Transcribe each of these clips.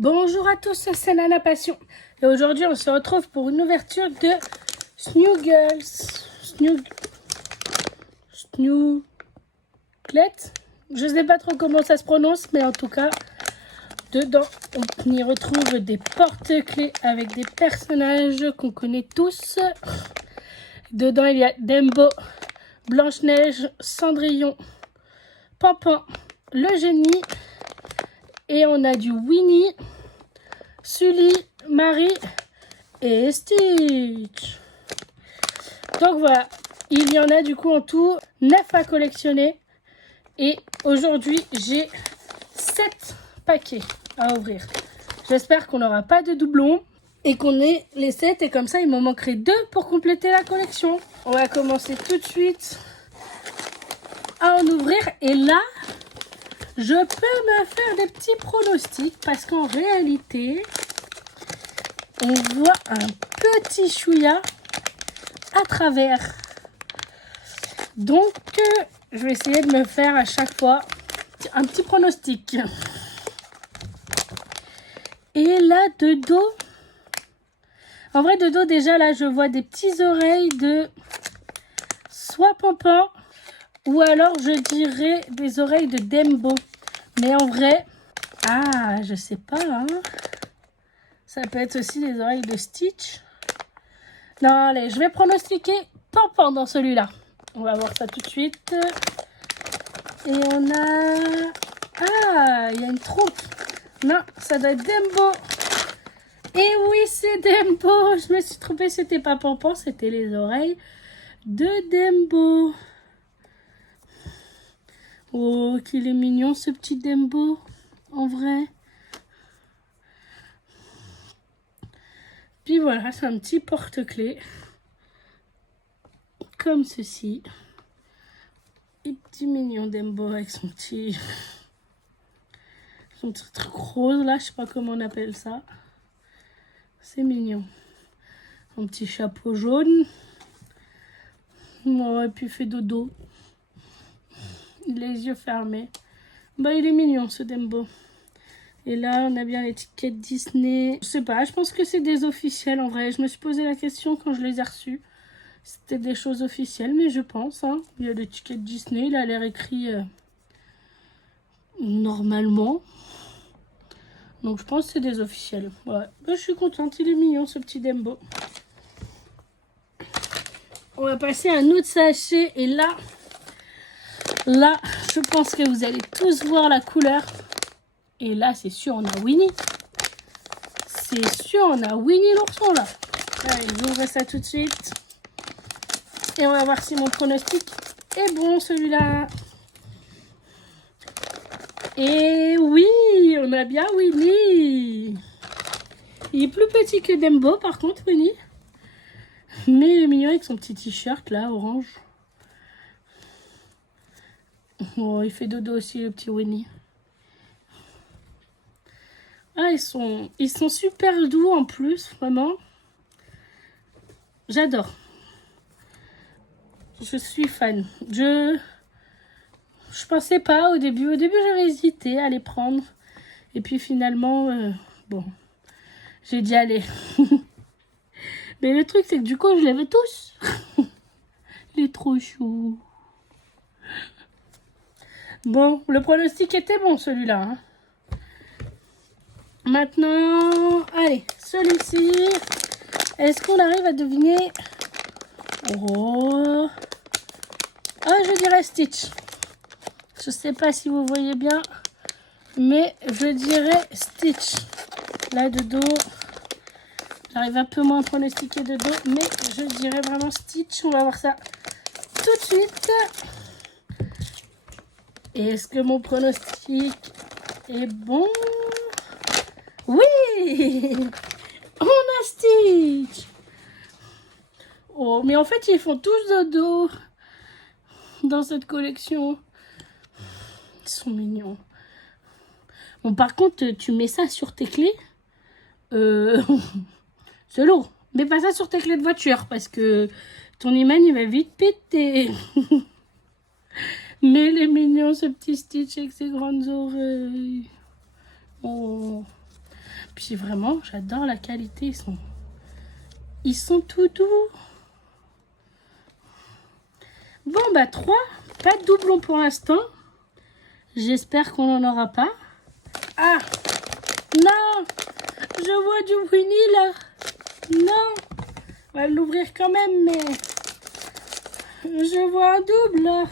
Bonjour à tous, c'est Nana Passion. Et aujourd'hui, on se retrouve pour une ouverture de Snoogles. Snooglet. Je sais pas trop comment ça se prononce, mais en tout cas, dedans, on y retrouve des porte-clés avec des personnages qu'on connaît tous. Dedans, il y a Dembo, Blanche-Neige, Cendrillon, Pampan, le génie. Et on a du Winnie, Sully, Marie et Stitch. Donc voilà, il y en a du coup en tout 9 à collectionner. Et aujourd'hui, j'ai 7 paquets à ouvrir. J'espère qu'on n'aura pas de doublons et qu'on ait les 7. Et comme ça, il me manquerait 2 pour compléter la collection. On va commencer tout de suite à en ouvrir. Et là, je peux me faire des petits pronostics parce qu'en réalité, on voit un petit chouïa à travers. Donc, je vais essayer de me faire à chaque fois un petit pronostic. Et là, de dos, en vrai, de dos, déjà, là, je vois des petites oreilles de soit Pampan, ou alors, je dirais des oreilles de Dembo. Mais en vrai, je sais pas, hein. Ça peut être aussi des oreilles de Stitch. Non, allez, je vais pronostiquer Pampan dans celui-là. On va voir ça tout de suite. Et on a... il y a une trompe. Non, ça doit être Dembo. Et oui, c'est Dembo. Je me suis trompée, c'était pas Pampan, c'était les oreilles de Dembo. Oh, qu'il est mignon ce petit Dembo, en vrai. Puis voilà, c'est un petit porte-clés. Comme ceci. Et petit mignon Dembo avec son petit truc rose là, je sais pas comment on appelle ça. C'est mignon. Un petit chapeau jaune. Oh, et puis il fait dodo. Les yeux fermés. Bah, il est mignon ce Dembo. Et là, on a bien l'étiquette Disney. Je sais pas, je pense que c'est des officiels en vrai. Je me suis posé la question quand je les ai reçus. C'était des choses officielles, mais je pense. Hein. Il y a l'étiquette Disney, il a l'air écrit normalement. Donc je pense que c'est des officiels. Ouais. Bah, je suis contente, il est mignon ce petit Dembo. On va passer à un autre sachet. Et là, je pense que vous allez tous voir la couleur. Et là, c'est sûr, on a Winnie. C'est sûr, on a Winnie l'ourson là. Allez, j'ouvre ça tout de suite. Et on va voir si mon pronostic est bon, celui-là. Et oui, on a bien Winnie. Il est plus petit que Dembo, par contre, Winnie. Mais il est mignon avec son petit t-shirt, là, orange. Oh, il fait dodo aussi, le petit Winnie. Ah, ils sont super doux en plus, vraiment. J'adore. Je suis fan. Je pensais pas au début. Au début, j'avais hésité à les prendre. Et puis finalement, bon, j'ai dit allez. Mais le truc, c'est que du coup, je les veux tous. Il est trop chou. Bon, le pronostic était bon, celui-là. Hein. Maintenant, allez, celui-ci. Est-ce qu'on arrive à deviner? Oh. Je dirais Stitch. Je sais pas si vous voyez bien, mais je dirais Stitch. Là, de dos, j'arrive un peu moins à pronostiquer de dos, mais je dirais vraiment Stitch. On va voir ça tout de suite. Et est-ce que mon pronostic est bon? Oui! On a Stitch! Oh, mais en fait, ils font tous dodo dans cette collection. Ils sont mignons. Bon, par contre, tu mets ça sur tes clés. C'est lourd. Mets pas ça sur tes clés de voiture parce que ton imán, il va vite péter. Mais il est mignon, ce petit Stitch avec ses grandes oreilles. Oh. Puis vraiment, j'adore la qualité. Ils sont tout doux. Bon, bah 3. Pas de doublon pour l'instant. J'espère qu'on n'en aura pas. Ah! Non! Je vois du Winnie là. Non! On va l'ouvrir quand même, mais... Je vois un double là.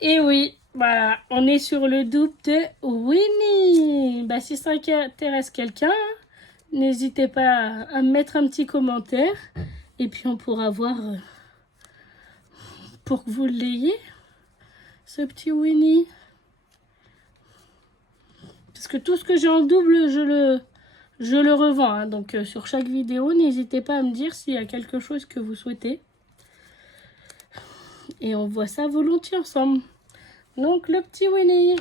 Et oui, voilà. On est sur le double de Winnie. Bah, si ça intéresse quelqu'un, n'hésitez pas à me mettre un petit commentaire. Et puis on pourra voir pour que vous l'ayez, ce petit Winnie. Parce que tout ce que j'ai en double, je le revends. Hein. Donc sur chaque vidéo, n'hésitez pas à me dire s'il y a quelque chose que vous souhaitez. Et on voit ça volontiers ensemble. Donc le petit Winnie.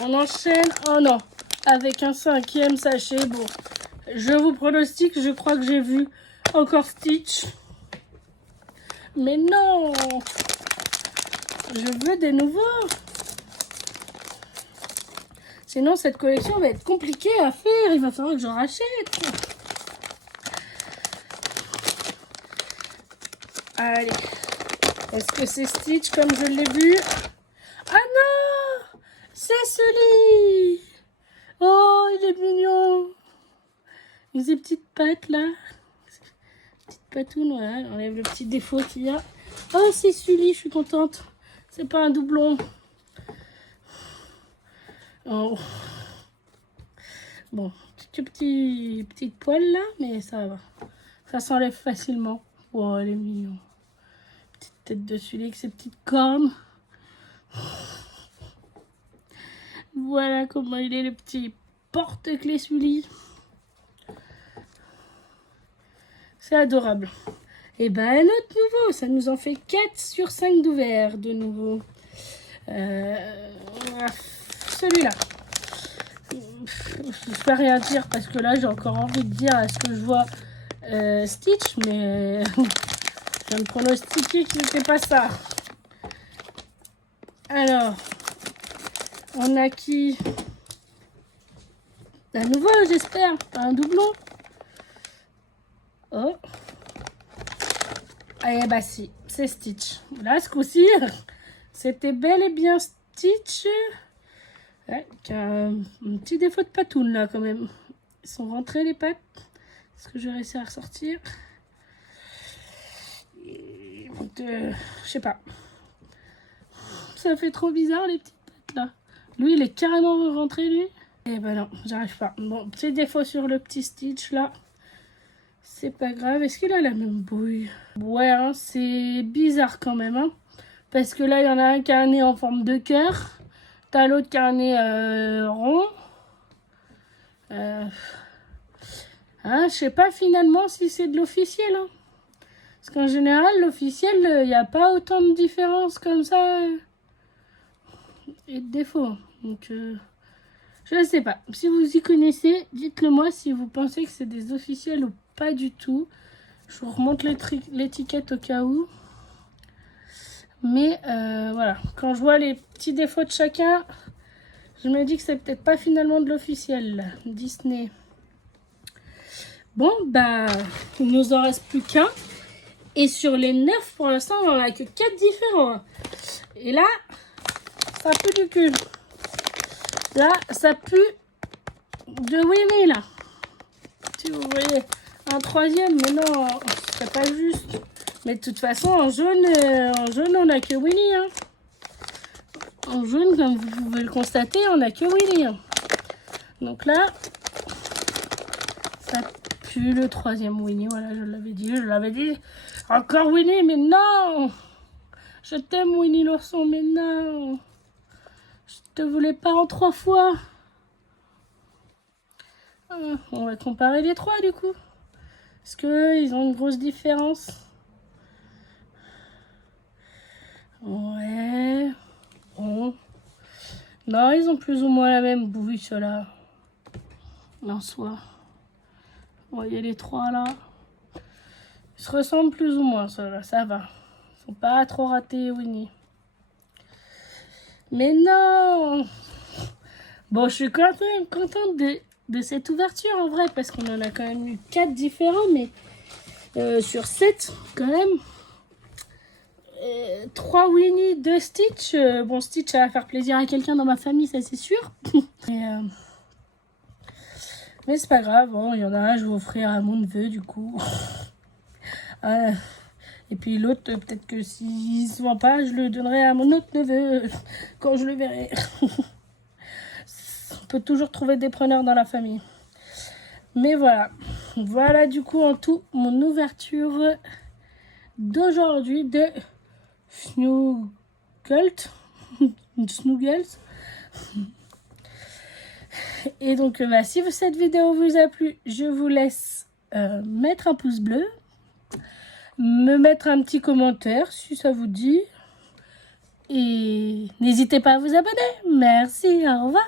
On enchaîne, oh non, avec un 5e sachet. Bon, je vous pronostique, je crois que j'ai vu encore Stitch. Mais non, je veux des nouveaux. Sinon, cette collection va être compliquée à faire. Il va falloir que j'en rachète. Allez. Est-ce que c'est Stitch comme je l'ai vu? Ah non! C'est Sully! Oh, il est mignon! Il a des petites pattes là. Petite patoune, voilà. On enlève le petit défaut qu'il y a. Oh, c'est Sully, je suis contente. C'est pas un doublon. Oh. Bon, petite poil là, mais ça va. Ça s'enlève facilement. Oh, elle est mignonne. Petite tête de Sully avec ses petites cornes. Voilà comment il est, le petit porte-clés Sully. C'est adorable. Et ben un autre nouveau, ça nous en fait 4 sur 5 d'ouvert de nouveau. Celui-là. Je ne peux rien dire parce que là j'ai encore envie de dire à ce que je vois Stitch, mais je viens de pronostiquer que c'était pas ça. Alors, on a qui? Un nouveau, j'espère, un doublon. Oh. Eh bah si, c'est Stitch. Là, ce coup-ci, c'était bel et bien Stitch. Ouais, qui a un petit défaut de patoune là quand même. Ils sont rentrés les pattes. Est-ce que je vais réussir à ressortir? Je sais pas. Ça fait trop bizarre les petites pattes là. Lui, il est carrément rentré lui. Eh ben non, j'arrive pas. Bon, petit défaut sur le petit Stitch là. C'est pas grave. Est-ce qu'il a la même bouille? Ouais, hein, c'est bizarre quand même. Hein, parce que là, il y en a un qui a un nez en forme de cœur. T'as l'autre qui a un nez rond. Hein, je sais pas finalement si c'est de l'officiel. Hein. Parce qu'en général, l'officiel, il n'y a pas autant de différence comme ça. Et de défauts. Donc, je ne sais pas. Si vous y connaissez, dites-le moi si vous pensez que c'est des officiels ou pas du tout. Je vous remonte l'étiquette au cas où. Mais voilà, quand je vois les petits défauts de chacun, je me dis que c'est peut-être pas finalement de l'officiel Disney. Bon, bah, il nous en reste plus qu'un. Et sur les 9, pour l'instant, on n'en a que 4 différents. Et là, ça pue du cul. Là, ça pue de Winnie, là. Si vous voyez un 3e, mais non, c'est pas juste. Mais de toute façon, en jaune, on n'a que Winnie. Hein. En jaune, comme vous pouvez le constater, on n'a que Winnie. Hein. Donc là, ça pue le 3e Winnie. Voilà, je l'avais dit. Encore Winnie, mais non! Je t'aime, Winnie l'ourson, mais non! Je te voulais pas en 3 fois. On va comparer les 3 du coup. Est-ce qu'ils ont une grosse différence? Ouais. Bon. Non, ils ont plus ou moins la même bouille, ceux-là. En soi. Vous voyez les 3 là. Ils se ressemblent plus ou moins, ceux-là. Ça va. Ils sont pas trop ratés, Winnie. Mais non! Bon, je suis contente de cette ouverture en vrai, parce qu'on en a quand même eu 4 différents, mais sur 7 quand même. 3 Winnie, 2 Stitch. Bon, Stitch, ça va faire plaisir à quelqu'un dans ma famille, ça c'est sûr. Mais c'est pas grave, bon, il y en a un, je vais offrir à mon neveu du coup. Et puis l'autre, peut-être que s'il se vend pas, je le donnerai à mon autre neveu quand je le verrai. On peut toujours trouver des preneurs dans la famille. Mais voilà. Voilà du coup en tout mon ouverture d'aujourd'hui de Snoogles. Snoogles. Et donc si cette vidéo vous a plu, je vous laisse mettre un pouce bleu, me mettre un petit commentaire si ça vous dit, et n'hésitez pas à vous abonner. Merci, au revoir.